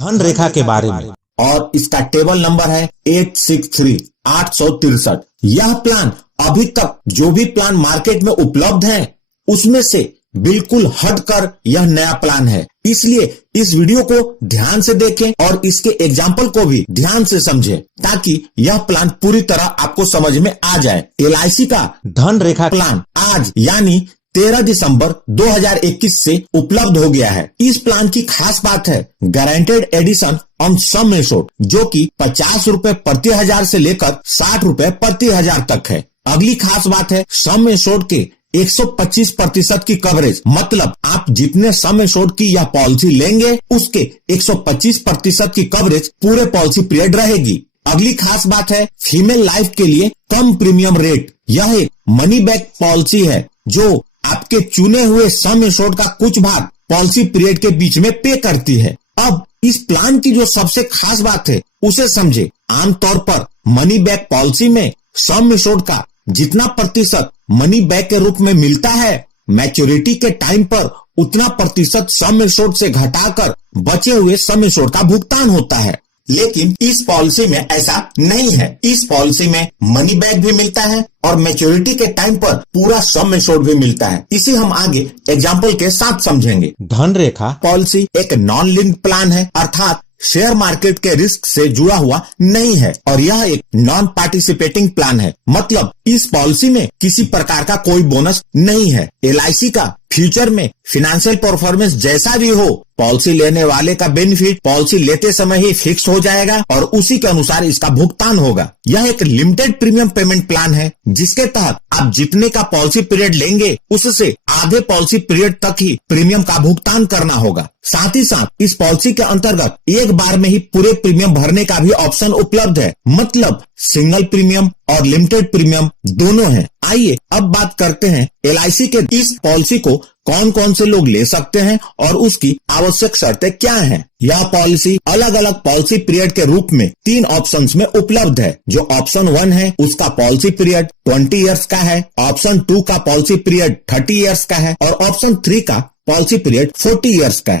धन रेखा के बारे में। और इसका टेबल नंबर है 863। यह प्लान अभी तक जो भी प्लान मार्केट में उपलब्ध हैं उसमें से बिल्कुल हटकर यह नया प्लान है। इसलिए इस वीडियो को ध्यान से देखें और इसके एग्जाम्पल को भी ध्यान से समझें ताकि यह प्लान पूरी तरह आपको समझ में आ जाए। LIC का धन रेखा प्लान आज यानी 13 दिसंबर 2021 से उपलब्ध हो गया है। इस प्लान की खास बात है guaranteed addition on sum assured, जो कि 50 रुपए प्रति हजार से लेकर 60 रुपए प्रति हजार तक है। अगली खास बात है सम एश्योर्ड के 125% की कवरेज, मतलब आप जितने सम एश्योर्ड की यह पॉलिसी लेंगे उसके 125% की कवरेज पूरे पॉलिसी पीरियड रहेगी। अगली खास बात है फीमेल लाइफ के लिए कम प्रीमियम रेट। यह एक मनी बैक पॉलिसी है जो आपके चुने हुए सम एश्योर्ड का कुछ भाग पॉलिसी पीरियड के बीच में पे करती है। अब इस प्लान की जो सबसे खास बात है उसे समझे। आमतौर पर मनी बैक पॉलिसी में सम एश्योर्ड का जितना प्रतिशत मनी बैक के रूप में मिलता है, मैच्योरिटी के टाइम पर उतना प्रतिशत सम एश्योर्ड से घटाकर बचे हुए सम एश्योर्ड का भुगतान होता है। लेकिन इस पॉलिसी में ऐसा नहीं है। इस पॉलिसी में मनी बैक भी मिलता है और मैच्योरिटी के टाइम पर पूरा सम एश्योर्ड भी मिलता है। इसे हम आगे एग्जाम्पल के साथ समझेंगे। धन रेखा पॉलिसी एक नॉन लिंक्ड प्लान है, अर्थात शेयर मार्केट के रिस्क से जुड़ा हुआ नहीं है और यह एक नॉन पार्टिसिपेटिंग प्लान है, मतलब इस पॉलिसी में किसी प्रकार का कोई बोनस नहीं है। LIC का फ्यूचर में फाइनेंशियल परफॉर्मेंस जैसा भी हो, पॉलिसी लेने वाले का बेनिफिट पॉलिसी लेते समय ही फिक्स हो जाएगा और उसी के अनुसार इसका भुगतान होगा। यह एक लिमिटेड प्रीमियम पेमेंट प्लान है जिसके तहत आप जितने का पॉलिसी पीरियड लेंगे उससे आधे पॉलिसी पीरियड तक ही प्रीमियम का भुगतान करना होगा। साथ ही साथ इस पॉलिसी के अंतर्गत एक बार में ही पूरे प्रीमियम भरने का भी ऑप्शन उपलब्ध है, मतलब सिंगल प्रीमियम और लिमिटेड प्रीमियम दोनों हैं। आइए अब बात करते हैं LIC के इस पॉलिसी को कौन कौन से लोग ले सकते हैं और उसकी आवश्यक शर्तें क्या हैं। यह पॉलिसी अलग अलग पॉलिसी पीरियड के रूप में 3 ऑप्शंस में उपलब्ध है। जो ऑप्शन 1 है उसका पॉलिसी पीरियड 20 इयर्स का है, ऑप्शन 2 का पॉलिसी पीरियड 30 इयर्स का है और ऑप्शन 3 का पॉलिसी पीरियड 40 इयर्स का है।